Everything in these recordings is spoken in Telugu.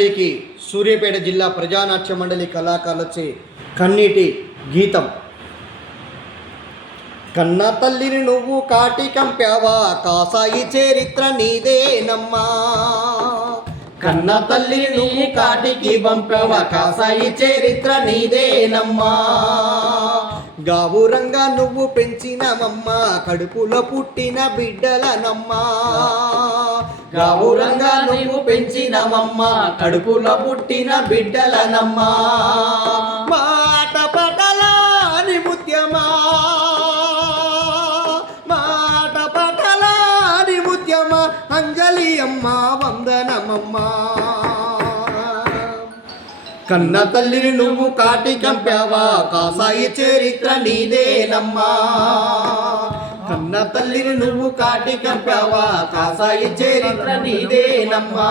అంజలికి సూర్యాపేట జిల్లా ప్రజానాట్య మండలి కళాకారులచే కన్నీటి గీతం. కన్న తల్లిని నువ్వు కాటి కంపావా కాసాయి చరిత్ర నీదేనమ్మా కన్న తల్లిని నువ్వు కాటికి పంపావా కాసాయి చరిత్ర నీదేనమ్మా గావురంగా నువ్వు పెంచినమమ్మా కడుపులో పుట్టిన బిడ్డలనమ్మా. గౌరంగా నువ్వు పెంచినమమ్మా కడుపులో పుట్టిన బిడ్డలనమ్మా. మాట పటలాని ముత్యమా? మాట పటలాని ముత్యమా? అంజలి అమ్మ వందనమమ్మా. కన్న తల్లిని నువ్వు కాటి కంపావా కాసాయి చరిత్ర నీదేనమ్మా. కన్న తల్లిని నువ్వు కాటి కంపావా? కాసాయి చరిత్ర నీదేనమ్మా.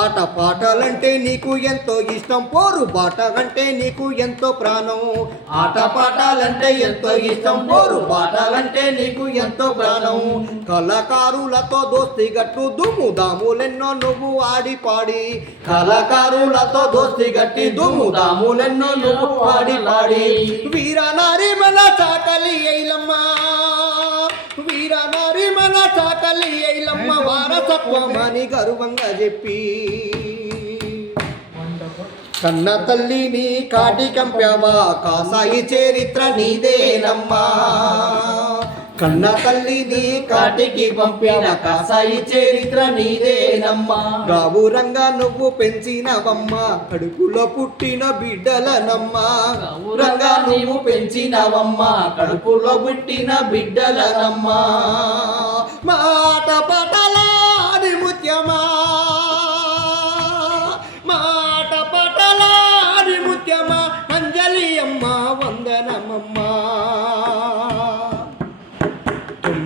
ఆట పాటలంటే నీకు ఎంతో ఇష్టం పోరు బాట అంటే నీకు ఎంతో ప్రాణం. ఆట పాటలంటే ఎంతో ఇష్టం పోరు పాటాలంటే నీకు ఎంతో ప్రాణం. కళాకారులతో దోస్తి గట్టు దుమ్ము దాములెన్నో నువ్వు ఆడి పాడి. కళాకారులతో దోస్తి గట్టి దుమ్ము దాములెన్నో నువ్వు ఆడి పాడి. వీర నారి మన చాకలి ఎయిలమ్మా. తల్లి ఐలమ్మ వారసత్వమని గర్వంగా చెప్పి. కన్న తల్లిని కాటి కంపావా కాసాయి చరిత్ర నీదేనమ్మా. కన్న తల్లిని కాటికి పంపిన కాసాయి చరిత్ర నీదేనమ్మా. గావురంగా నువ్వు పెంచినవమ్మా కడుపులో పుట్టిన బిడ్డలనమ్మా. గావురంగా నువ్వు పెంచినవమ్మా కడుపులో పుట్టిన బిడ్డలనమ్మా. మాట పటలాని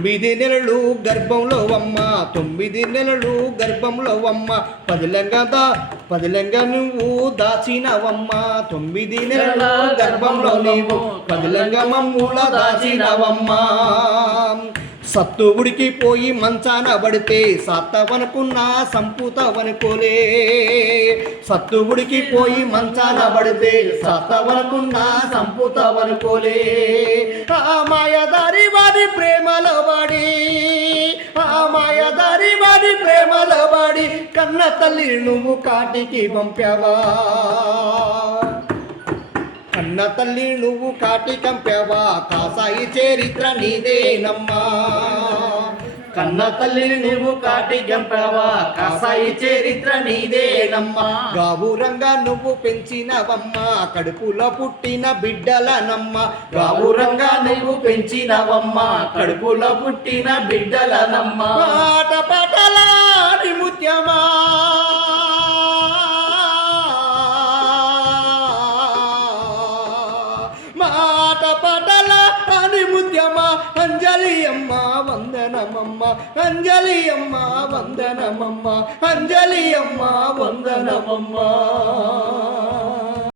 తొమ్మిది నెలలు గర్భంలో అమ్మ తొమ్మిది నెలలు గర్భంలో అమ్మ. పదిలంగా పదిలంగా నువ్వు దాచినవమ్మ. తొమ్మిది నెలలు గర్భంలో నీవు పదిలంగా మమ్ముల దాచినవమ్మా. సత్తువుడికి పోయి మంచాన పడితే సత్తవనుకున్నా సంపుతవనుకోలే. సత్తువుడికి పోయి మంచాన పడితే సత్తవనుకున్నా సంపుతవనుకోలే. ఆ మాయదారి వారి ప్రేమలో పడి ఆ మాయదారి వారి ప్రేమలో పడి కన్న తల్లి నువ్వు కాటికి పంపావా? కన్న తల్లి నువ్వు కాటి కంపావా? కాసాయి చరిత్ర నీదేనమ్మా. కన్న తల్లి నువ్వు కాటి గంపవా కాసాయి చరిత్ర నీదేనమ్మా. గావురంగా నువ్వు పెంచినవమ్మా. కడుపులో పుట్టిన బిడ్డలనమ్మా. గావురంగా నువ్వు పెంచినవమ్మా. కడుపులో పుట్టిన బిడ్డలనమ్మా. పాట పటలాని ముత్యమా? ఆట పటల అని ముత్యమా అంజలి అమ్మ వందనమమ్మ అంజలి అమ్మ వందనమమ్మ అంజలి అమ్మ వందనమమ్మ.